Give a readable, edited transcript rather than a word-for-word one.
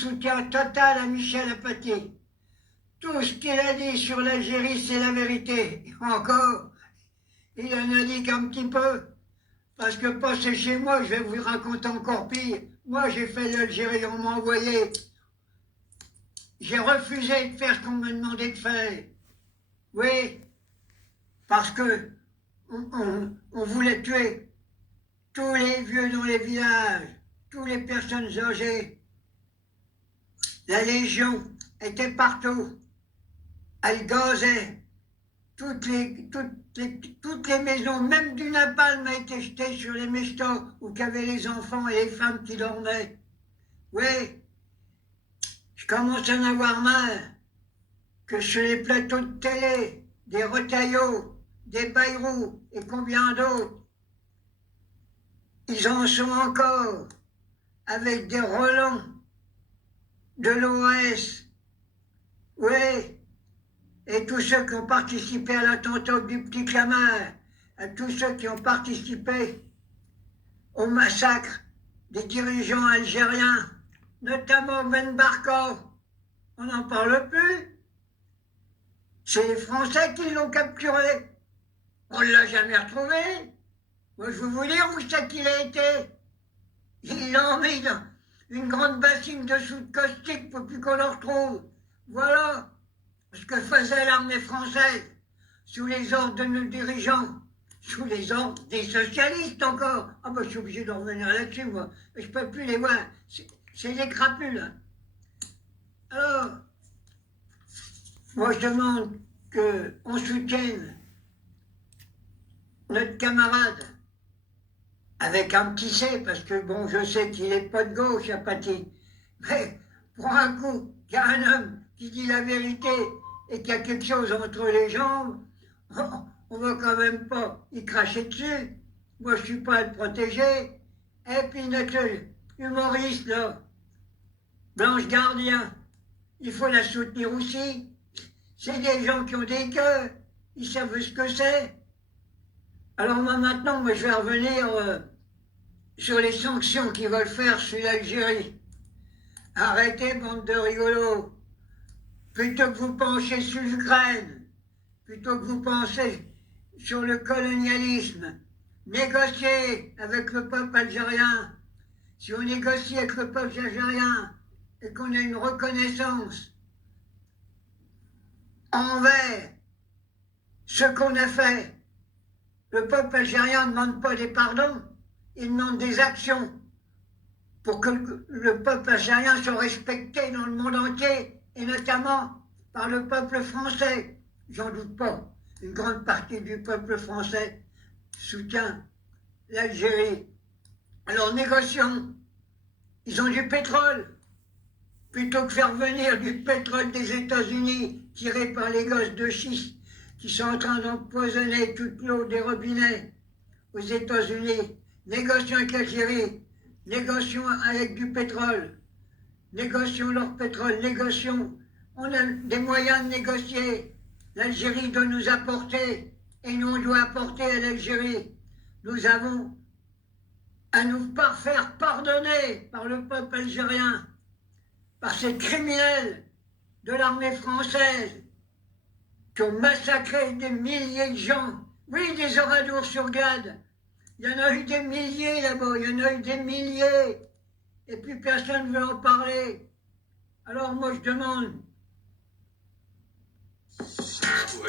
soutien total à Michel Apathy. Tout ce qu'il a dit sur l'Algérie, c'est la vérité. Encore, il en a dit qu'un petit peu. Parce que passez chez moi, je vais vous raconter encore pire. Moi, j'ai fait l'Algérie, on m'a envoyé. J'ai refusé de faire ce qu'on me demandait de faire. Oui, parce que on voulait tuer tous les vieux dans les villages, toutes les personnes âgées. La Légion était partout. Elle gazait. Toutes les maisons, même du napalm a été jeté sur les mestons où qu'avaient les enfants et les femmes qui dormaient. Oui, je commence à en avoir marre que sur les plateaux de télé, des Retailleau, des Bayrou et combien d'autres, ils en sont encore avec des Roland de l'OAS. Oui, et tous ceux qui ont participé à l'attentat du Petit Clamart, à tous ceux qui ont participé au massacre des dirigeants algériens, notamment Ben Barka, on n'en parle plus. C'est les Français qui l'ont capturé. On ne l'a jamais retrouvé. Moi, je vais vous dire où c'est qu'il a été. Ils l'ont mis dans une grande bassine de soude caustique pour plus qu'on le retrouve. Voilà ce que faisait l'armée française sous les ordres de nos dirigeants, sous les ordres des socialistes encore. Ah ben je suis obligé de revenir là-dessus, moi. Je ne peux plus les voir. C'est des crapules. Hein. Alors, moi je demande qu'on soutienne notre camarade avec un petit C, parce que bon, je sais qu'il n'est pas de gauche, Apathy. Mais pour un coup, il y a un homme qui dit la vérité et qu'il y a quelque chose entre les jambes, on va quand même pas y cracher dessus. Moi, je suis pas à le protéger. Et puis notre humoriste, là, Blanche Gardien, il faut la soutenir aussi. C'est des gens qui ont des cœurs, ils savent ce que c'est. Alors moi, maintenant, je vais revenir sur les sanctions qu'ils veulent faire sur l'Algérie. Arrêtez, bande de rigolos. Plutôt que vous penchez sur l'Ukraine, plutôt que vous pensez sur le colonialisme, négociez avec le peuple algérien. Si on négocie avec le peuple algérien et qu'on a une reconnaissance envers ce qu'on a fait, le peuple algérien ne demande pas des pardons, il demande des actions pour que le peuple algérien soit respecté dans le monde entier, et notamment par le peuple français. J'en doute pas. Une grande partie du peuple français soutient l'Algérie. Alors négocions. Ils ont du pétrole. Plutôt que faire venir du pétrole des États-Unis tiré par les gosses de schiste qui sont en train d'empoisonner toute l'eau des robinets aux États-Unis, négocions avec l'Algérie, négocions avec du pétrole, négocions leur pétrole, négocions. On a des moyens de négocier. L'Algérie doit nous apporter et nous on doit apporter à l'Algérie. Nous avons à nous faire pardonner par le peuple algérien, par ces criminels de l'armée française qui ont massacré des milliers de gens. Oui, des Oradours sur Gade. Il y en a eu des milliers là-bas, il y en a eu des milliers. Et puis personne ne veut en parler. Alors moi je demande